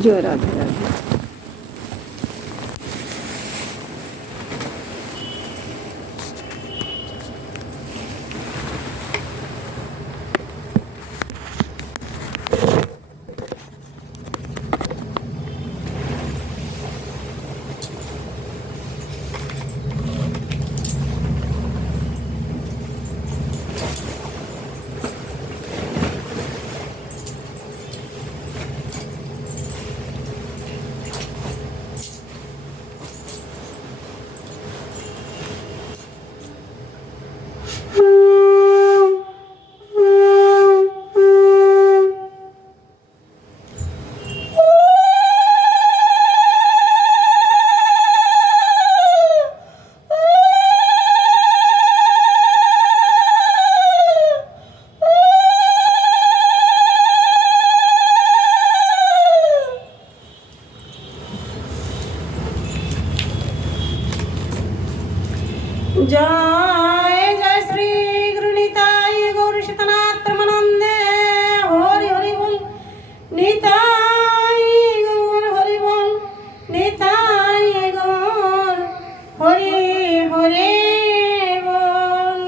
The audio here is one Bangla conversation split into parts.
জয় রাধে রাধে। जय जय श्री गुरु निताय गौर शतनाथ परमानंदे हरि हरि बोल निताय गौर हरि बोल निताय गौर हरि हरि बोल।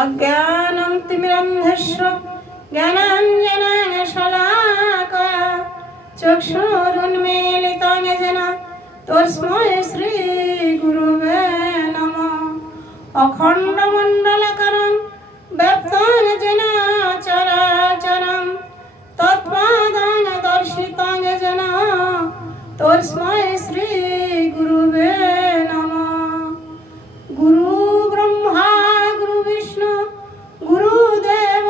अज्ञानं तिमिरन्धस्य ज्ञानाञ्जनेन शलाकया चक्षुरुन्मीलितं येन तस्मै श्री गुरुवे नमः। अखण्डमण्डलकरं व्याप्तं येन चराचरं तत्पादान दर्शितं येन तस्मै श्री गुरुवे नमः। गुरु ब्रह्मा गुरु विष्णु गुरुदेव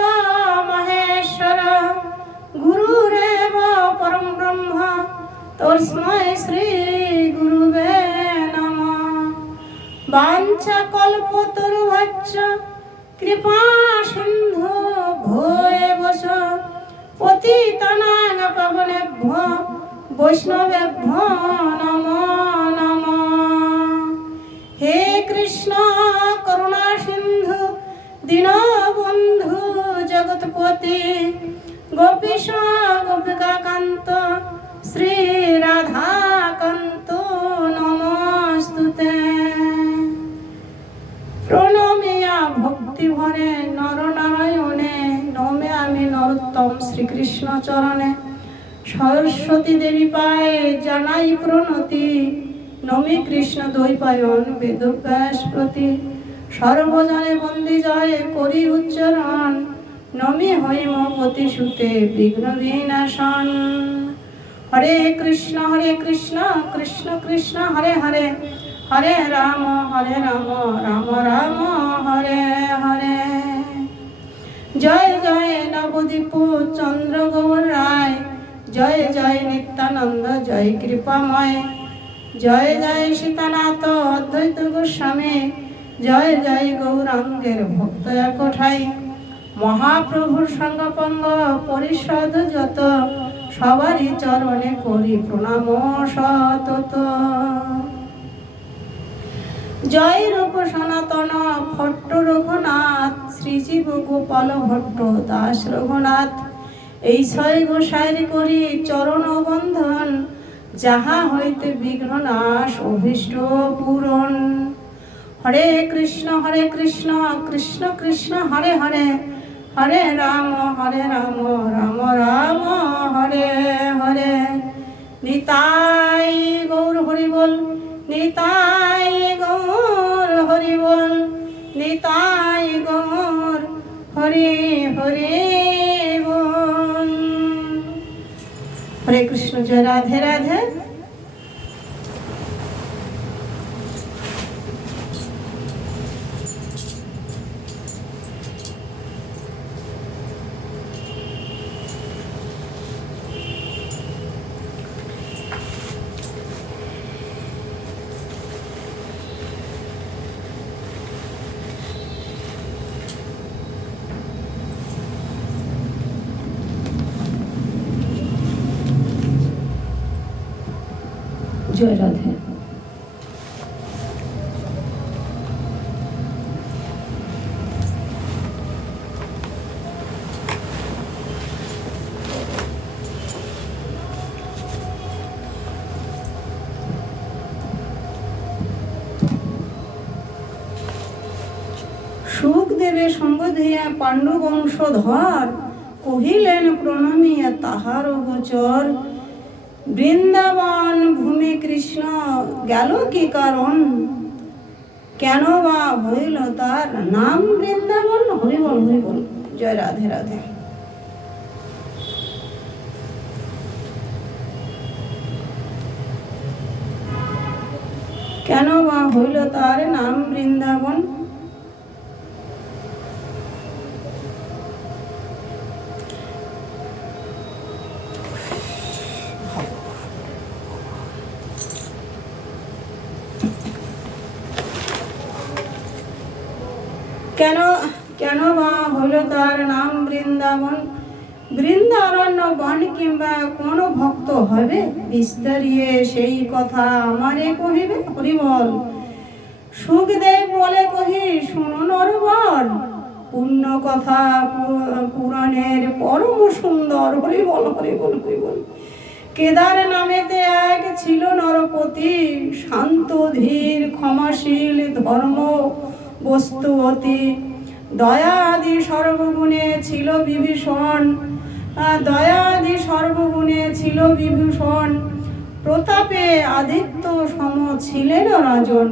महेश्वर गुरुरेव परं ब्रह्म तस्मै श्री गुरुवे नमः। वाञ्छाकल्पतरुभ्यश्च कृपा सिन्धु भूयश्च पतितानां पावनेभ्यो वैष्णवेभ्यो नमो नमः। हे कृष्ण करुणा सिन्धु दीनबन्धु जगत्पति गोपीश गोपिकान्त श्री राधाकान्त नमस्तुते। प्रणमिया भक्ति भरे नर नारायणे नमे आमी नरोत्तम श्रीकृष्ण चरणे। सरस्वती देवी पाए जानाई प्रणति नमी कृष्ण द्वैपायन वेदव्यास प्रति। सर्वजने बंदी जय करी उच्चारण नमी হৈমবতী সুতে বিঘ্ন বিনাশন। हरे कृष्ण कृष्ण कृष्ण हरे हरे हरे राम राम राम हरे हरे। जय जय नवदीप चंद्र गौर राय जय जय नित्यानंद जय कृपामय जय जय सीतानाथ अद्वैत गोस्वामी जय जय गौरांगेर भक्त एकठाई। महाप्रभुर संगपंग परिषद जत सबारी चरणे करी प्रणाम सतत। जय रूप सनातन भट्ट रघुनाथ श्रीजीव गोपाल भट्ट दास रघुनाथ এই ছয় গোসাইর করি চরণ বন্ধন যাহা হইতে বিঘ্ন নাশ অভীষ্ট পূরণ। হরে কৃষ্ণ কৃষ্ণ কৃষ্ণ হরে হরে हरे राम राम राम हरे हरे। निताय गौर हरि बोल निताय गौर हरि बोल निताय गौर हरि हरि बोल। हरे कृष्ण जय राधे राधे। जय राधे। সঙ্গ দিয়া পাণ্ডু বংশধর কহিলেন প্রণমিয়া তাহার গোচর। বৃন্দাবন ভূমি কৃষ্ণ গেল কি কারণ, কেন বা হইল তার নাম বৃন্দাবন? হরিবল হরিবল, জয় রাধে রাধে। কেন বা হইল তার নাম বৃন্দাবন? কেন কেন বা হইল তার নাম বৃন্দাবন? বৃন্দারণ্য বন কিংবা কোন ভক্ত হবে, বিস্তারিয়ে সেই কথা আমারে কহিবে। হরিবল। সুখদেব বলে কহি শুনো নরবর, পুণ্য কথা পুরাণের পরম সুন্দর। হরিবল হরিবল হরিবল। কেদার নামেতে এক ছিল নরপতি, শান্ত ধীর ক্ষমাশীল ধর্ম বস্তু অতি, দয়া আদি সর্বগুণে ছিল বিভীষণ। দয়াদি সর্বগুণে ছিল বিভূষণ, প্রতাপে আদিত্য সম ছিলেন রাজন।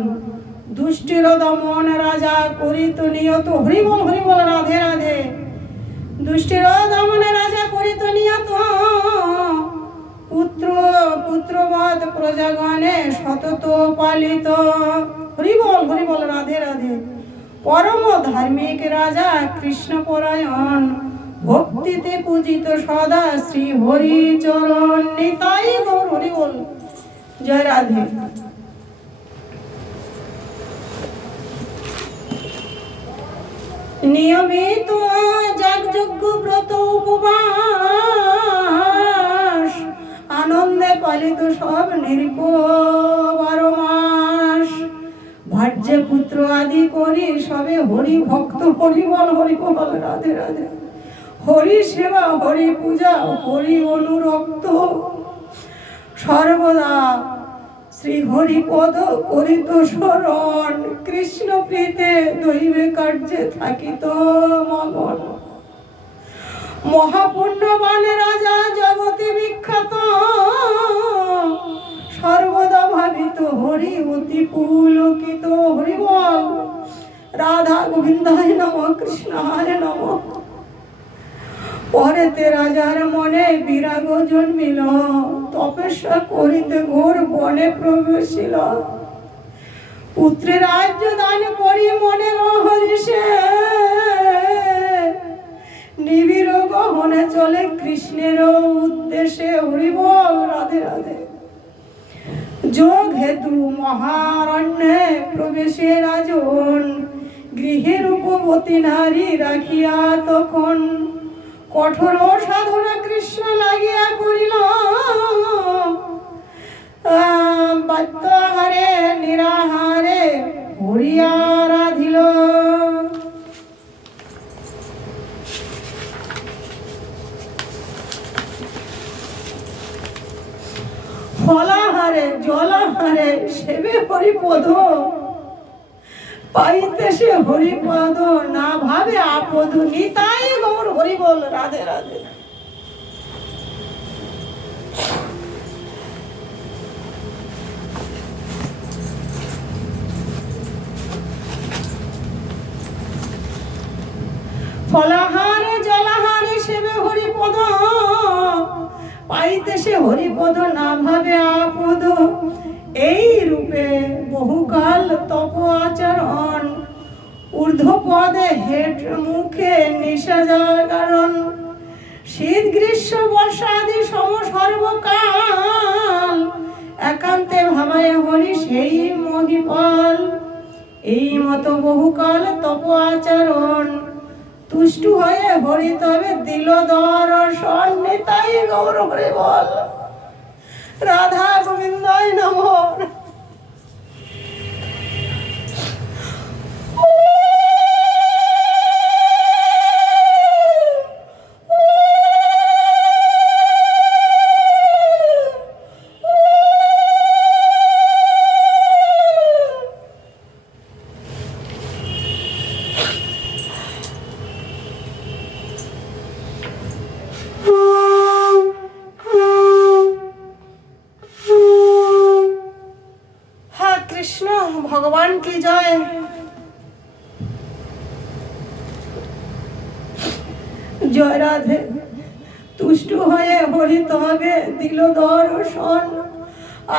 দুষ্টের দমন রাজা করিত নিয়ত। হরিবল হরিবল, রাধে রাধে। দুষ্টের দমন রাজা করিত নিয়ত, পুত্রবৎ প্রজাগণে সতত পালিত। হরিবল হরিবল, রাধে রাধে। পরম ধার্মিক রাজা কৃষ্ণপরায়ণ, ভক্তিতে পূজিত সদা শ্রী হরি চরণ। নিতাই গৌর হরিবল, জয় রাধে। নিয়মিত যাগযজ্ঞ ব্রত উপবাস, আনন্দে পালিত সব নির্প 12 মাস। ভার্য পুত্র আদি করি সবে হরি ভক্ত। হরিবল হরিবল, রাধে রাধে। হরি সেবা হরি পূজা হরি অনুরক্ত, সর্বদা শ্রী হরি পদ করিত স্মরণ। কৃষ্ণ প্রীতে দৈবে কার্যে থাকিত মগন। মহাপুণ্যবান রাজা জগতে বিখ্যাত, সর্বদা ভাবিত হরি অতি পুলকিত। হরিবল। রাধা গোবিন্দায় নমঃ, কৃষ্ণায় নমঃ। পরেতে রাজার মনে বিরাগ জন্মিল, তপস্যা করিতে ঘোর বনে প্রবেশিল। পুত্রের রাজ্য দান করি মনের হরিষে, নিবিড় গহনে চলে কৃষ্ণের উদ্দেশ্যে। হরিবল, রাধে রাধে। যোগ হেতু মহারণ্যে প্রবেশে রাজন, গৃহে রূপবতী নারী রাখিয়া তখন। কঠোর সাধনা কৃষ্ণ লাগিয়া করিল, বাদ্যহারে নিরাহারে হরিয়া রাধিল। ফলাহারে জলাহারে সেবে হরিপদ, পাইতে সে হরিপদ না ভাবে আপদ। নিতাই গৌর হরিবল, রাধে রাধে। ফলাহারে জলাহারে সেবে হরিপদ, পাইতে সে হরিপদ না ভাবে আপদ। এই রূপে বহুকাল তপ আচরণ, ঊর্ধ্ব পদে হেট মুখে নিশা জাগরণ। শীত গ্রীষ্ম বর্ষা আদি সম সর্বকাল, একান্তে ভাবায় হরি সেই মহিপাল। এই মতো বহুকাল তপ আচরণ, তুষ্টু হয়ে হরি তবে দিল দর্শন। নিতাই গৌর হরিবল, রাধা গোবিন্দায় নমঃ। ভগবান কি জয়। জয় রাধে। তুষ্ট হয়ে হরি তবে দিল দর্শন,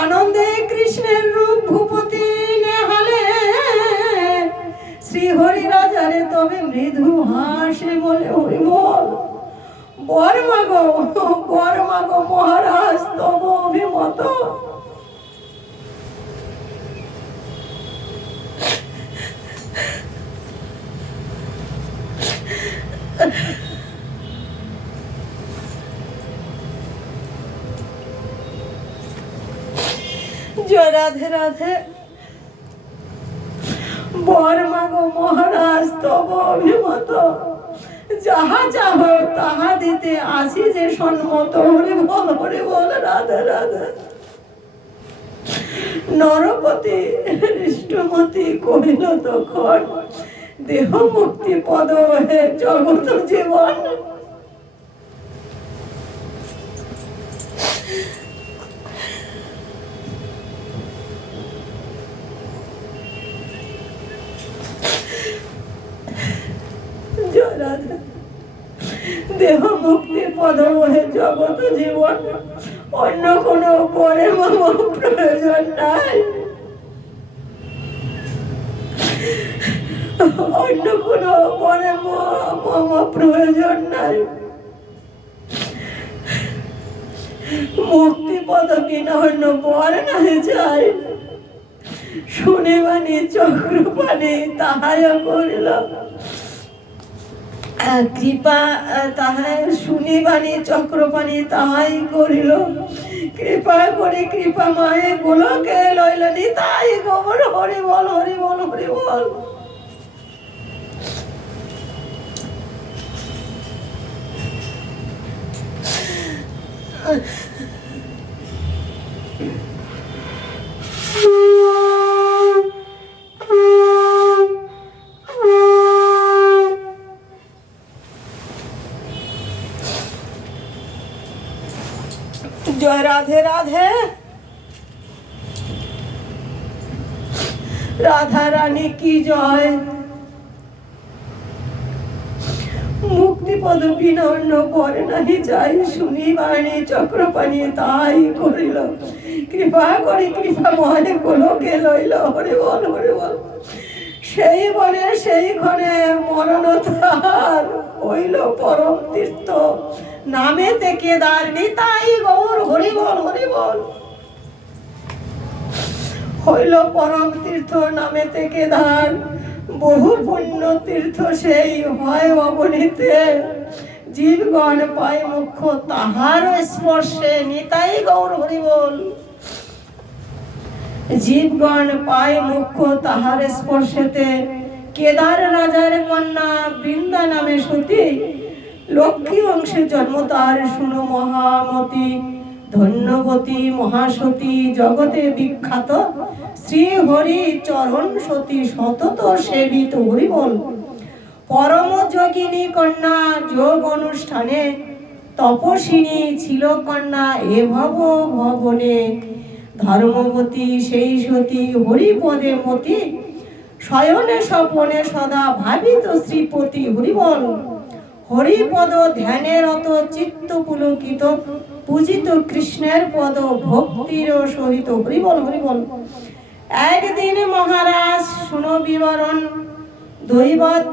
আনন্দে কৃষ্ণের রূপ ভূপতি নেহালে, শ্রী হরি রাজারে তবে মৃদু হাসে বলে হরি বল। বর মাগো মহারাজ তব অভিমত। জয় রাধে রাধে। বর মাগো মহারাজ তব অভিমত, যাহা চাহ তাহা দিতে আসি যে সম্মত। হরি বল রাধে রাধে। নরপতি হৃষ্টমতি কহিল তখন, দেহ মুক্তি পদ হে জগত জীবন। দেহ মুক্তি পদ হে জগত জীবন, অন্য কোনো পরে মম প্রয়োজন নাই, অন্য কোনো পরে মম প্রয়োজন নাই। মুক্তি পদ বিনা অন্য পর নাই চাই, শুনিবানি চক্রপাণি তাহাই করিল। কৃপা তাহাই শুনিবানি চক্রপাণি তাহাই করিল। কৃপা করে কৃপা মায়ে গোলকে লইলেনি তাই গোবর। হরি বল হরি বল হরি বল। জয় রাধে রাধে। রাধা রানী কি জয়। মুক্তি পদ বিনা অন্য পরে নাহি যাই, শুনিবানি চক্রপাণি তাই করিল। কৃপা করে কৃপা মনে গোলকে লইল। হরি বল হরি বল। সেই বনে সেই ক্ষণে মরণ তার হইল পরম তীর্থ, নামেতে কেদার নিতাই গৌর। হরি বল হরি বল। হইল পরম তীর্থ নামেতে কেদার, বহু পুণ্য তীর্থ সেই হয় অবনীতে, জীবগণ পায় মুখ্য তাহার স্পর্শে। নিতাই গৌর হরি বল। জীবগণ পায় মুখ্য তাহার স্পর্শেতে, কেদার রাজার কন্যা বৃন্দা নামে সতী, লক্ষ্মী অংশে জন্ম তার শুনো মহামতি। ধন্যবতী মহাসতী জগতে বিখ্যাত, শ্রী হরি চরণ সতী সতত সেবিত। হরি বল। পরম যোগিনী কন্যা যোগ অনুষ্ঠানে, তপস্বিনী ছিল কন্যা এ ভব ভবনে। ধর্মবতী সেই সতী হরিপদে মতি, শয়নে স্বপনে সদা ভাবিত শ্রীপতি। হরি বল। হরিপদ ধ্যানে রত চিত্ত পুলকিত, পূজিত কৃষ্ণের পদ ভক্তির সহিত। হরি বল হরি বল। একদিন মহারাজ শুনো বিবরণ, দৈবত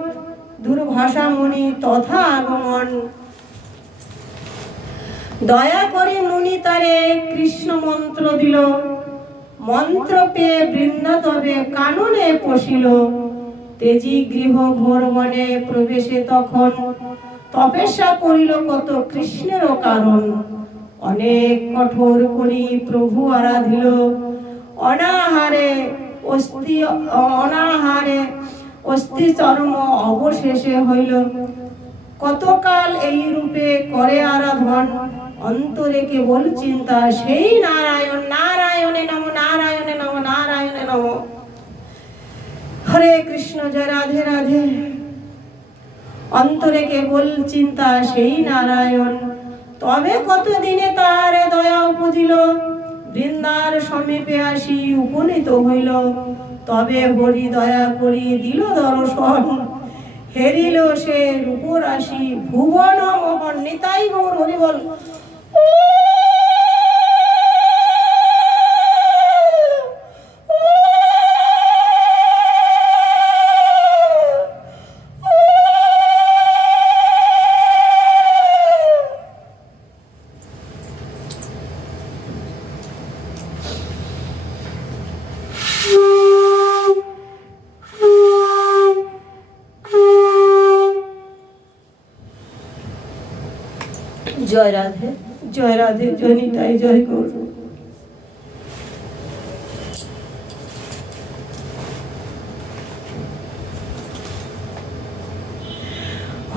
দুর্ভাষা মুনি তথা আগমন। দয়া করে মুনি তারে কৃষ্ণ মন্ত্র দিল, মন্ত্র পেয়ে বৃন্দা তবে কাননে পশিল। তেজি গৃহ ঘোর বনে প্রবেশে তখন, তপস্যা করিল কত কৃষ্ণের কারণ। অনেক কঠোর করি প্রভু আরাধিল, অনাহারে অস্থি চর্ম অবশেষে হইল। কতকাল এই রূপে করে আরাধন, অন্তরে কেবল চিন্তা সেই নারায়ণ। নারায়ণে নমঃ নারায়ণে নমঃ নারায়ণে নমঃ। হরে কৃষ্ণ জয় রাধে রাধে। অন্তরে কেবল চিন্তা সেই নারায়ণ, তবে কতদিনে তার দয়া উপজিল। বৃন্দার সমীপে আসি উপনীত হইল, তবে হরি দয়া করি দিল দর্শন, হেরিল সে রূপরাশি ভুবন মোহন। নিতাই গৌর হরি বল। জয় রাধে, জয় রাধে, জয় নিতাই, জয় গৌর।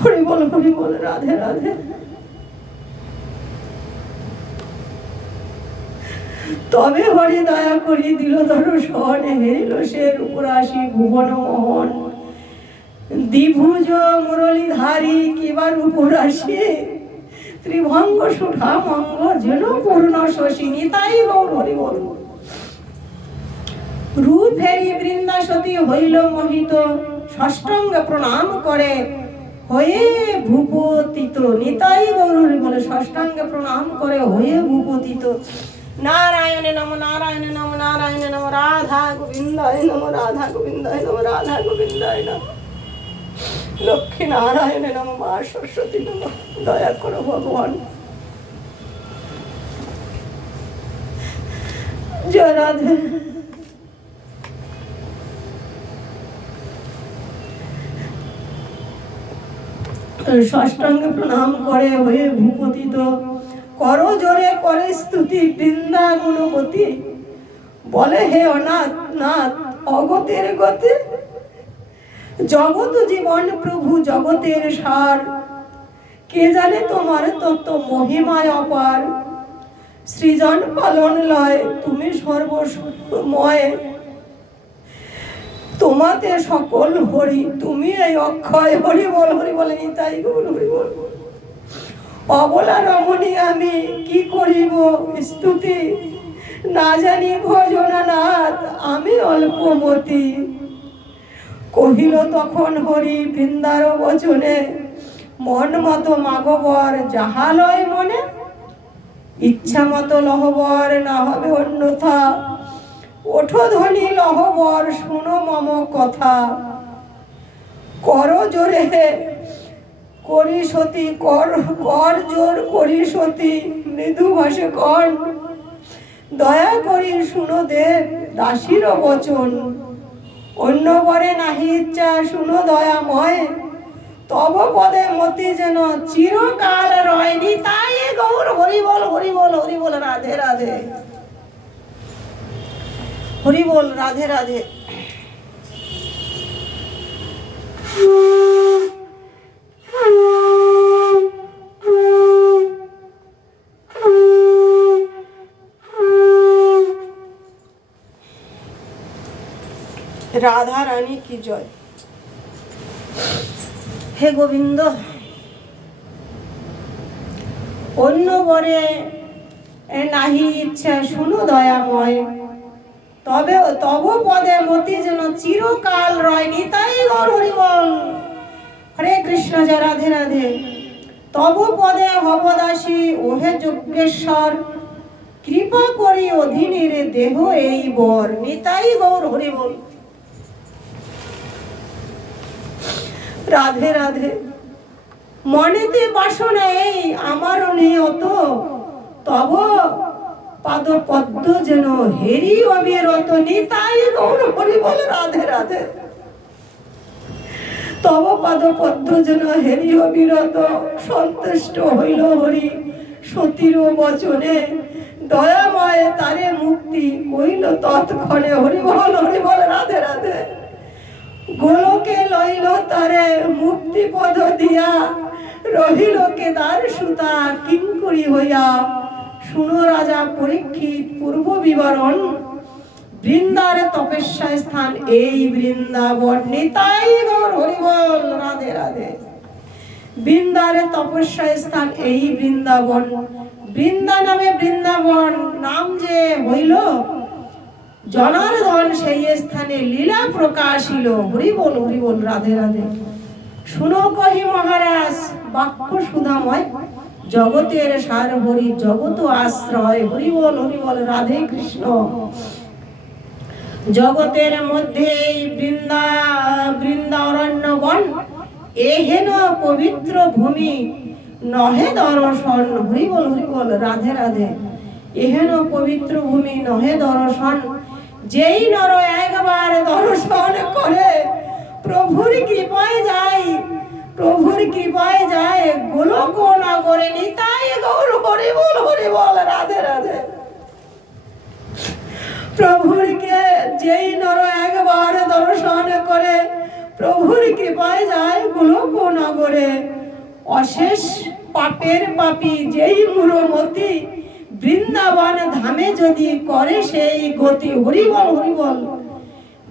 হরি বল, হরি বল, রাধে রাধে। তবে হরি দয়া করি দিল দর্শন, হেরিল সে রূপরাশি ভুবন মোহন। দ্বিভুজ মুরলীধারী কিবা রূপরাশি, ত্রিভঙ্গ সুধা মঙ্গ যেন পূর্ণ শশী। নিতাই গৌর হরি বল। রূপ ফেরি বৃন্দাসতী হইল মোহিত, ষষ্টাঙ্গ প্রণাম করে হয়ে ভূপতিত। নিতাই গৌর হরি বল। ষষ্টাঙ্গ প্রণাম করে হয়ে ভূপতিত। নারায়ণে নম, নারায়ণে নম, নারায়ণে নম, রাধা গোবিন্দায় নম, রাধা গোবিন্দায় নম, রাধা গোবিন্দায় নম। লক্ষ্মী নারায়ণে নম, মা সরস্বতী নম। দয়া করো ভগবান। জয় রাধে। ষষ্টাঙ্গে প্রণাম করে হয়ে ভূপতিত, করো জোরে করে স্তুতি বৃন্দা গুণবতী। বলে হে অনাথ নাথ অগতের গতি, জগৎ জীবন প্রভু জগতের সার। কে জানে তোমার তত্ত্ব মহিমায় অপার, সৃজন পালন লয় তুমি সর্বময়। তোমাতে সকল হরি তুমি এই অক্ষয়। হরি বল, হরি বল, নিতাই গৌর হরি বল। অবলা রমণী আমি কি করিব স্তুতি, না জানি ভজনানাথ আমি অল্পমতি। কহিল তখন হরি বৃন্দার বচনে, মন মতো মাগবর যাহা লয় মনে। ইচ্ছা মতো লহবর না হবে অন্যথা, ওঠো ধ্বনি লহবর শুনো মম কথা। কর জোরে করি সতী, কর কর জোর করি সতী, মৃদু ভাষে কর। দয়া করি শুনো দেব দাসীর বচন, অন্য বরে নাহি ইচ্ছা শুনো দয়াময়। তব পদে মতি যেন চিরকাল রয়। নিতাই গৌর হরি বল, হরি বল, হরি বল, রাধে রাধে। হরি বল, রাধে রাধে। রাধা রানী কি জয়। হে গোবিন্দ, অন্য বরে নাহি ইচ্ছা শুনো দয়াময়। তবে তব পদে মতি যেন চিরকাল রয়। নিতাই গৌর হরি বল। হরে কৃষ্ণ, জয় রাধে রাধে। তব পদে ভবদাসী ওহে যজ্ঞেশ্বর, কৃপা করি অধীনের দেহ এই বর। নিতাই গৌর হরি বল। রাধে রাধে। মনেতে বাসনা এই আমার নিয়ত, তব পাদ পদ্ম যেন হেরি অবিরত। নিতাই গৌর হরি বল। রাধে রাধে। তব পাদ পদ্ম যেন হেরি অবিরত, সন্তুষ্ট হইল হরি সতীর বচনে। দয়াময় তারে মুক্তি কইল তৎক্ষণে। হরি বল, হরি বল, রাধে রাধে। গোলকে লইল তারে মুক্তি পদ দিয়া, রহিল কেদার সুতা কিঙ্করি হইয়া। শুনো রাজা পরীক্ষিত পূর্ব বিবরণ, বৃন্দার তপস্যা স্থান এই বৃন্দাবন। নিতাই গৌর হরি বল। রাধে রাধে। বৃন্দার তপস্যা স্থান এই বৃন্দাবন। বৃন্দা নামে বৃন্দাবন নাম যে হইল, জনার্দন সেই স্থানে লীলা প্রকাশিল। হরি বল রাধে রাধে। শুনো কহি মহারাজ বাক্য সুধাময়, জগতের সার হরি জগত আশ্রয়। হরি বল রাধে কৃষ্ণ। জগতের মধ্যে বৃন্দারণ্য বন, এহেন পবিত্র ভূমি নহে দর্শন। হরি বল রাধে রাধে। এহেন পবিত্র ভূমি নহে দর্শন, যেই নর একবার দর্শন করে প্রভুর কৃপায় যায়, প্রভুর কৃপায় যায় গোলক নগরে নিতাই গৌর। হরি বল রাধে রাধে। প্রভুরকে যেই নর একবার দর্শন করে প্রভুর কৃপায় যায় গোলক নগরে। অশেষ পাপের পাপী যেই মূঢ়মতি, বৃন্দাবন ধামে যদি করে সেই গতি। হরি বল।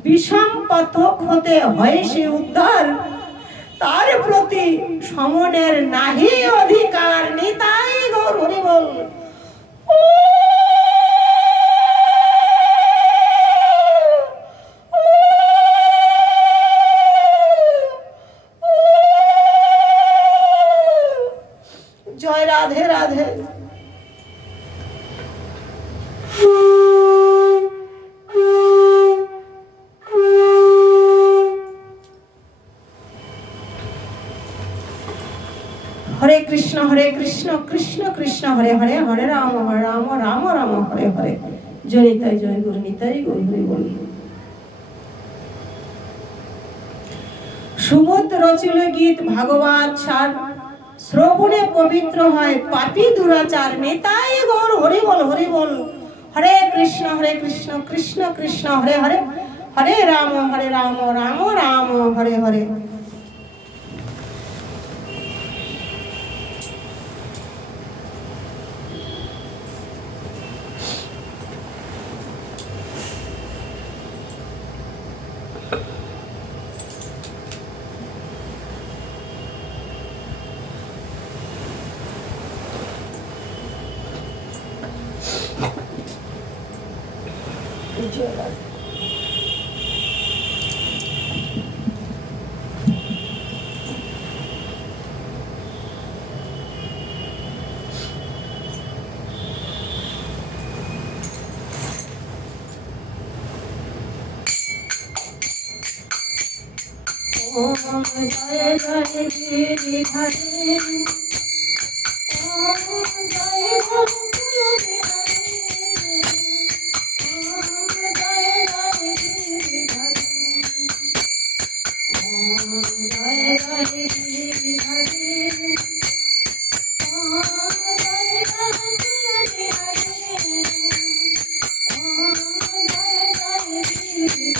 বিষম পাতক হতে হয় সে উদ্ধার, তার প্রতি সমনের নাহি অধিকার। নিতাই গৌর। হরি বল। জয় রাধে রাধে। হরে কৃষ্ণ কৃষ্ণ কৃষ্ণ হরে হরে, হরে রাম রাম রাম হরে হরে। জয় নিতাই জয় গুরু নিতাই গৌর। হরি বল। সুবোধ রচিল গীত ভাগবত সার, শ্রবণে পবিত্র হয় পাপী দুরাচার। নিতাই গৌর। হরি বল। হরে কৃষ্ণ কৃষ্ণ কৃষ্ণ হরে হরে, হরে রাম রাম রাম হরে হরে। ओम जय जय गिरिधरे, ओम जय गोकुल बिहारी, ओम जय जय गिरिधरे, ओम जय जय गिरिधरे, ओम जय गोकुल बिहारी, ओम जय जय गिरिधरे।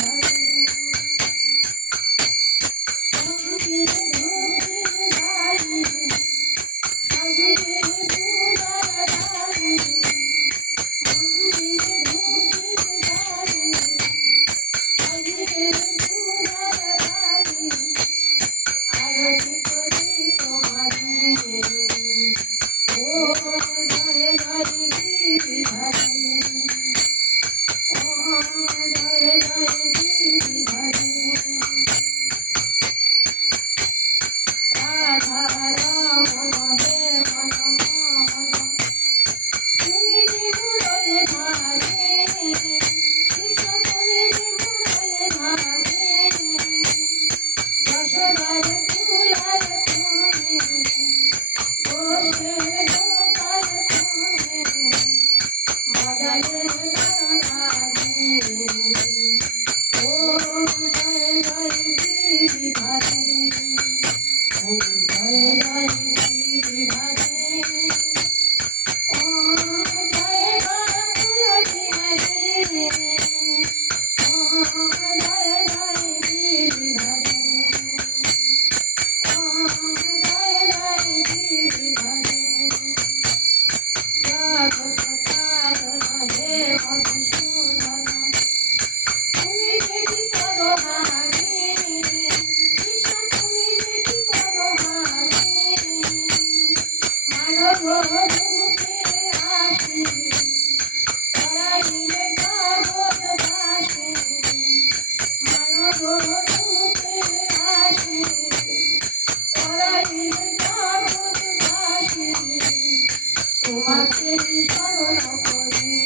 তোমাকে স্মরণ করি।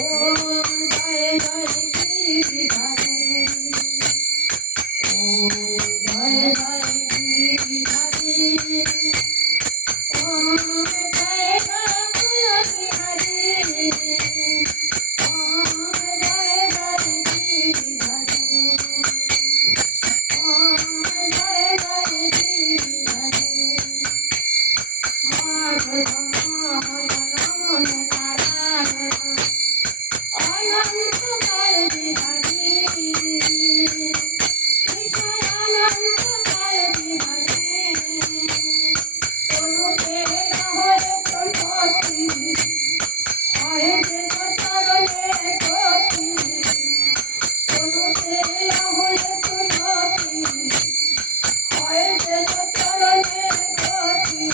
ওম জয় জয় গিরিধারী, ওম জয় জয় গিরিধারী, ওম জয় জয় কুলবিহারী, ওম জয় জয় গিরিধারী, ওম জয় জয় গিরিধারী। মাধব মোহন নমঃ নারায়ণ অনন্ত কাল বিহারী, কৃষ্ণ অনন্ত কাল বিহারী, তনুতে লহরে প্রণতি, হয় যে চরণে গতি, তনুতে লহরে প্রণতি, হয় যে চরণে গতি,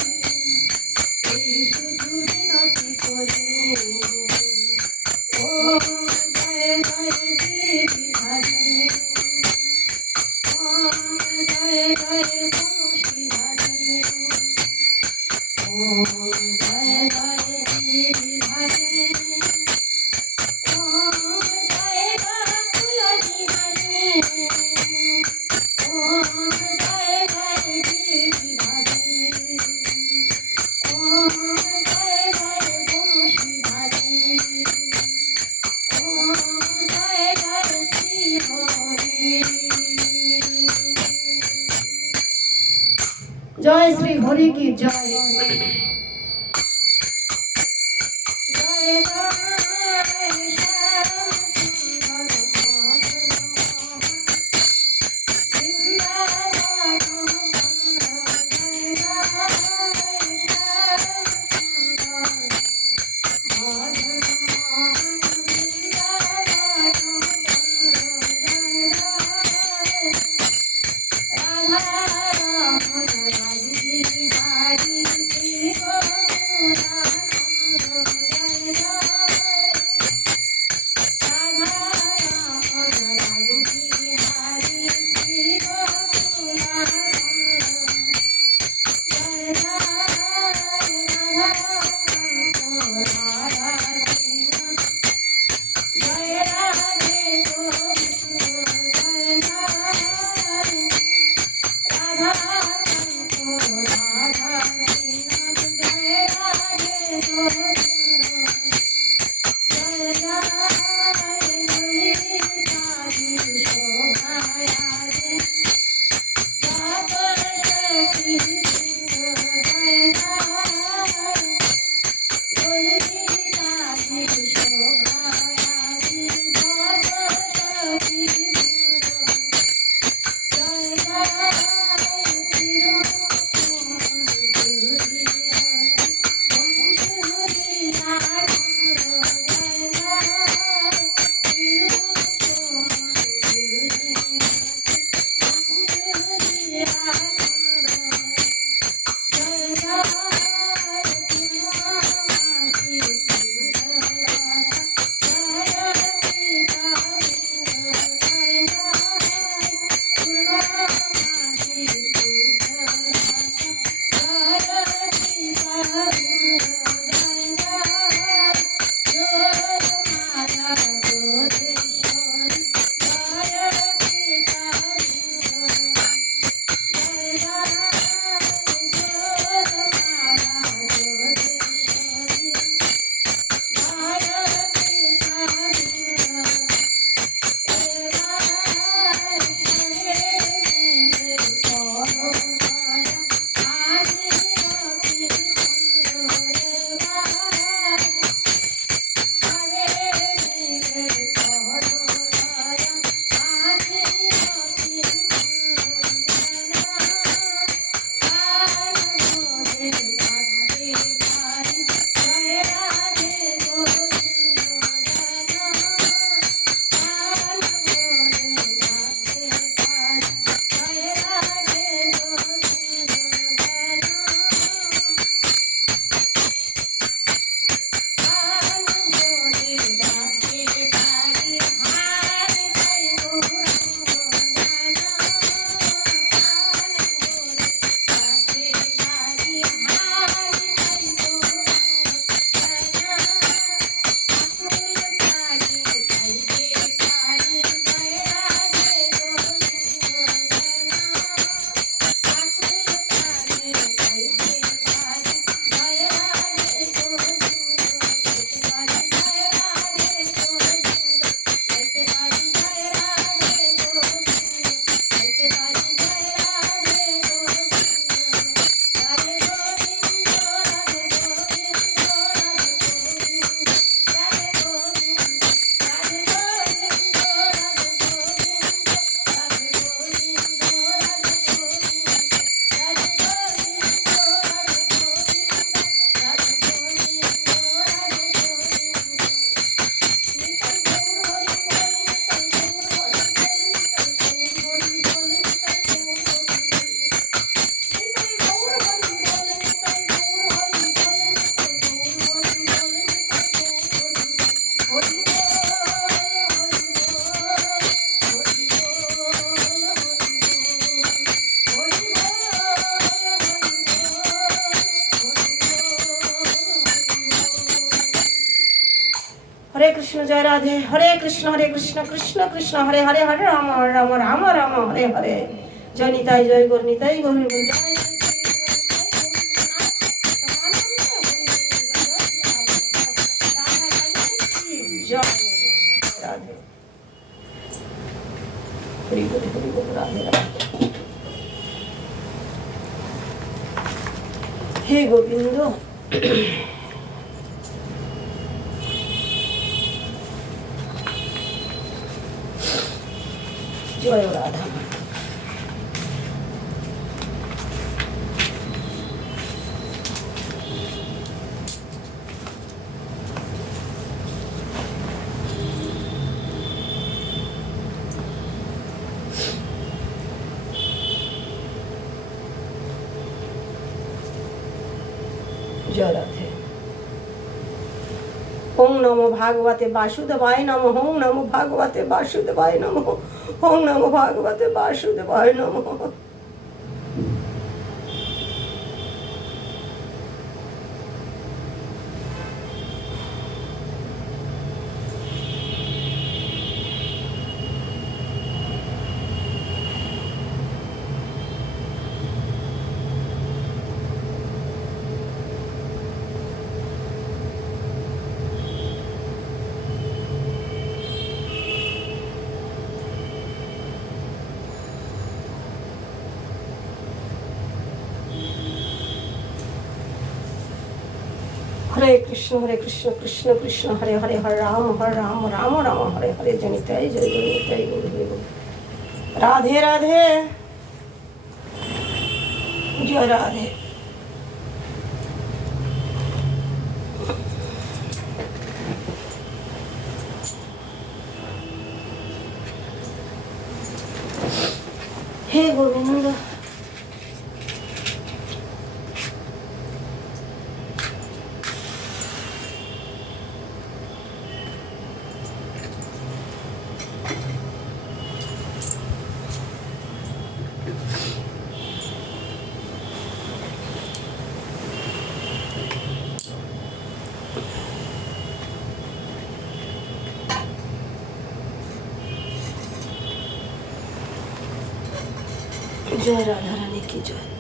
এই শুধু বিনতি করি। ওম জয় জয় গিরিধারী, ওম জয় জয় বংশীধারী, ওম জয় জয় গিরিধারী, ওম জয় জয় কুলবিহারী, ওম জয় জয় গিরিধারী, ওম জয় জয় বংশীধারী, ওম জয় জয় শ্রী হরি। জয় শ্রী হরি কি জয়। জয় জয় শ্যাম সুন্দর মাধব বৃন্দাবন চন্দ্র, জয় জয় শ্যাম সুন্দর মাধব বৃন্দাবন চন্দ্র, জয় জয় রাধা রমন রাধিহারি শ্রী গৌরাঙ্গ, জয় জয় হরে কৃষ্ণ জয় রাধে, হরে কৃষ্ণ কৃষ্ণ কৃষ্ণ হরে হরে, হরে রাম রাম রাম রাম হরে হরে। জয় নিতাই, জয় গৌর নিতাই, গৌর জয় রাধে। হরি বল, হরি বল, রাধে রাধে। হে গোবিন্দ, জয় রাধা। জয় রাধে। ওং নমো ভাগবতে বাসুদেবায় নমঃ, ওং নমো ভাগবতে বাসুদেবায় নমঃ, ওং নমো ভাগবতে বাসুদেবায় নমঃ। হরে কৃষ্ণ কৃষ্ণ কৃষ্ণ হরে হরে, হরে রাম রাম রাম হরে হরে। জনিতাই জয় গুরু নিতাই, গৌর হরি বল। রাধে রাধে, জয় রাধে। হে গোবিন্দ, জয় রাধা রানী কি জয়।